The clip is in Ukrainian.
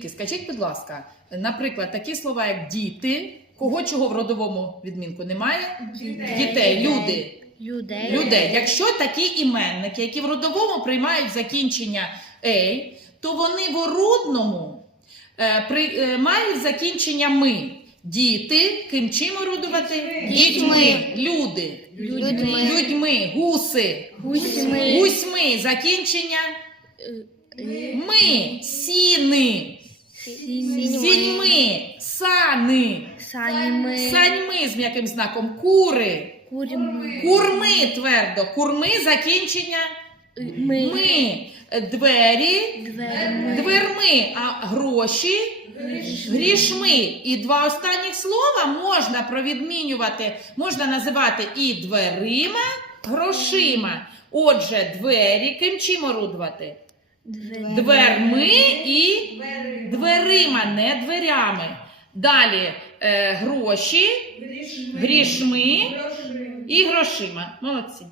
Дітки, скажіть, будь ласка, наприклад, такі слова, як діти, кого чого в родовому відмінку немає? Дітей, люди. Людей. Людей. Якщо такі іменники, які в родовому приймають закінчення ей, то вони в орудному е, при, е, мають закінчення ми. Діти, ким чим орудувати? Дітьми. Люди. Людьми. Людьми, гуси. Гусьми. Гусьми, закінчення ми, сіни, сани, Санями. саньми з м'яким знаком, кури, Курями. курми твердо, курми, закінчення Ми. ми, двері, Дверми. дверми, а гроші грішми. І два останніх слова можна провідмінювати, можна називати і дверима, грошима. Отже, двері, ким чим орудувати? Дверми і дверима, не дверями. Далі е, гроші, грішми і грошима. Молодці.